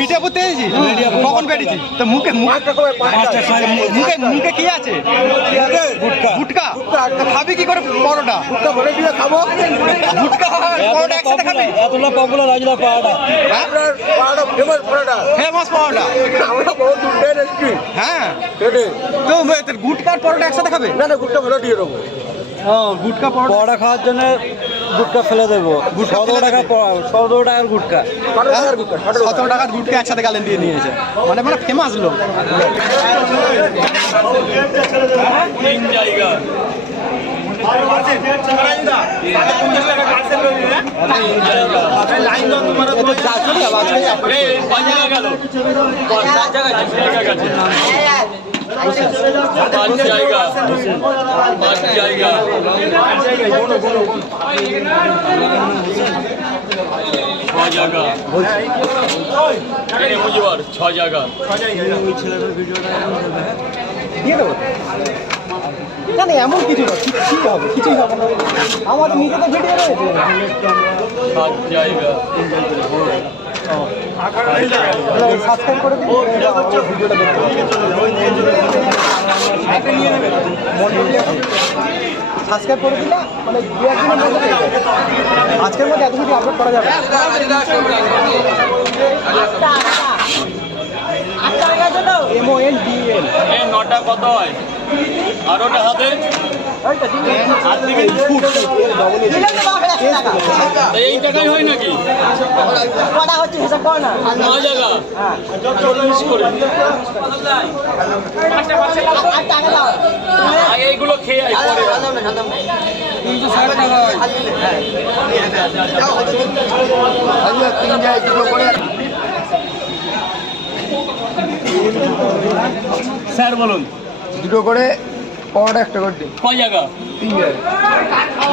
Media করতে এসেছি, কখন বেরিয়েছি তো মুখে মুখে কি আছে? গুটকা। তো খাবি কি করে পরোটা? খাবো গুটকা পরোটা একসাথে খাবি? এতটা পপুলার আজলা পাওয়াটা ফেমাস পরোটা, ফেমাস পরোটা। আমরা বহুত দূর এসেছি। হ্যাঁ, কেটে তো গুটকা আর পরোটা একসাথে খাবে? না গুটকা ভালো দিয়ে দেবো। গুটকা পরোটা খাওয়ার জন্য গুটকা ফেলে দেবো। 17 টাকার গুটকা, 17 টাকার গুটকা একসাথে গালেন দিয়ে নিয়েছে, মানে মানে ফেমাস লোক। না এমন কিছু না, কিছুই হবে না, আমাদের নিজেদের ভিডিও রয়েছে। সাবস্ক্রাইব করে দিন, ভিডিওটা দেখতে সাবস্ক্রাইব করে দিলে মানে দু একদিনের মধ্যে আজকের মধ্যে এত কিছু আপলোড করা যাবে। MONDL 9টা কত হয়? আরোটা হাতে এই টাকাই হয় নাকি? এইগুলো খেয়ে স্যার বলুন। দুটো করে পরোটা একটা করে দিন। কয় জায়গা? 3 জায়গা।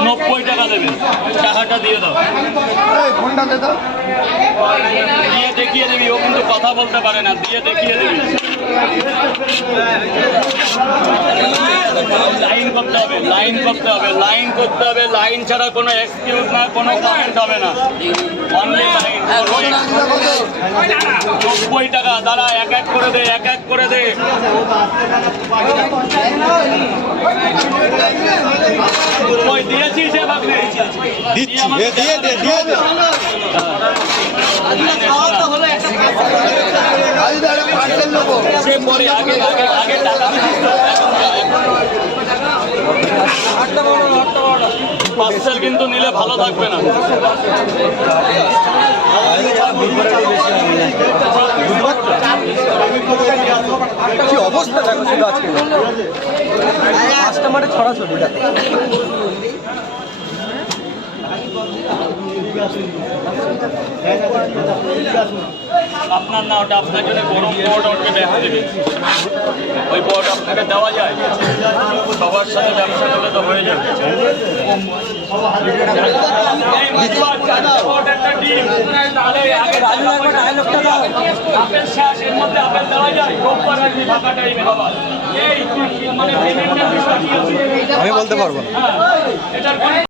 90 টাকা দেবে, টাকাটা দিয়ে দাও। ফোনটা দে দাও, দিয়ে দেখিয়ে দিবি, ও কিন্তু কথা বলতে পারে না, দিয়ে দেখিয়ে দিবি। লাইন করতে হবে, লাইন করতে হবে, লাইন করতে হবে, লাইন ছাড়া কোনো এক্সকিউজ না, কোনো কমেন্ট হবে না, অনলি লাইন। 90 টাকা দাঁড়া, এক এক করে দে, এক এক করে দে। ওই দিয়েছিস সে ভাবলে দিচ্ছি, দিয়ে দে। সে পরে আগে আগে আগে টাকা পার্সেল কিন্তু নিলে ভালো থাকবে না। কি অবস্থা দেখো শুধু আজকে কাস্টমারের ছড়াছড়ি দেখো। আপনার না, ওটা আপনার জন্য গরম বোর্ড ওকে দেখা দেবে। ওই বোর্ড আপনাকে দেওয়া যায়, সবার সাথে ব্যবসা করলে তো হয়ে যাবে। আমি বলতে পারবো না।